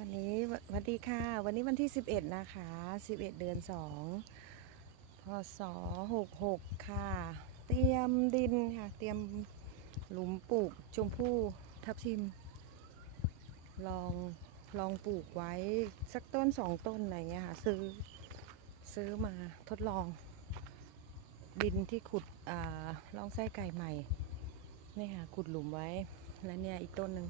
วันนี้วสวัสดีค่ะ วันนี้วันที่ 11 นะคะ 11 เดือน 2 พศ 66 ค่ะ เตรียมดินค่ะ เตรียมหลุมปลูกชมพู่ทับทิม ลองลองปลูกไว้สักต้นสองต้นอะไรเงี้ยค่ะ ซื้อซื้อมาทดลอง ดินที่ขุดอ่าลองไส้ไก่ใหม่นี่ค่ะขุดหลุมไว้แล้วเนี่ยอีกต้นหนึ่ง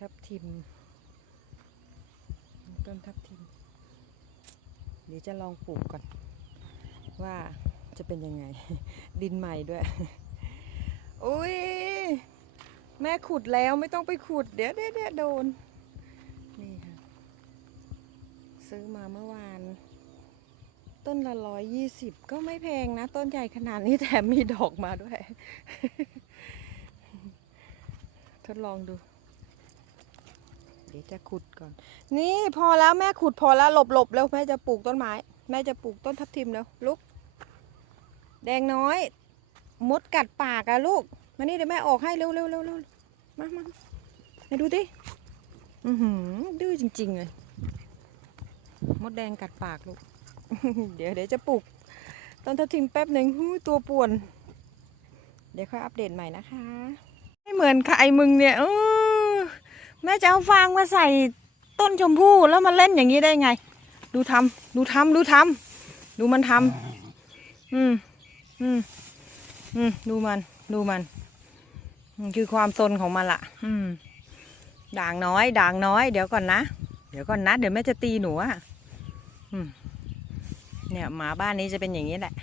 ทับทิม ต้นทับทิม เดี๋ยวจะลองปลูกก่อน ว่าจะเป็นยังไง ดินใหม่ด้วย อุ้ยแม่ขุดแล้วไม่ต้องไปขุด เดี๋ยวเดี๋ยวโดน นี่ค่ะ ซื้อมาเมื่อวาน ต้นละร้อยยี่สิบก็ไม่แพงนะ ต้นใหญ่ขนาดนี้แถมมีดอกมาด้วย ทดลองดู เดี๋ยวจะขุดก่อน นี่พอแล้วแม่ขุดพอแล้วหลบหลบแล้วแม่จะปลูกต้นไม้ แม่จะปลูกต้นทับทิมแล้วลุกแดงน้อย มดกัดปากอะลูก มานี่เดี๋ยวแม่ออกให้เร็วเร็วเร็วเร็วมามามาดูดิอือหือดื้อจริง ๆ เลย มดแดงกัดปากลูก เดี๋ยวเดี๋ยวจะปลูกต้นทับทิมแป๊บหนึ่งหู้ตัวป่วน เดี๋ยวค่อยอัปเดตใหม่นะคะ ไม่เหมือนใครมึงเนี่ยเออ แม่จะเอาฟางมาใส่ต้นชมพู่แล้วมาเล่นอย่างนี้ได้ไง ดูทำดูทำดูทำดูมันทำอืมอืมอืมดูมัน ดูมันมันคือความซนของมันละอืม ด่างน้อย ด่างน้อย เดี๋ยวก่อนนะ เดี๋ยวก่อนนะ เดี๋ยวแม่จะตีหนูอะอืมเนี่ยหมาบ้านนี้จะเป็นอย่างนี้แหละ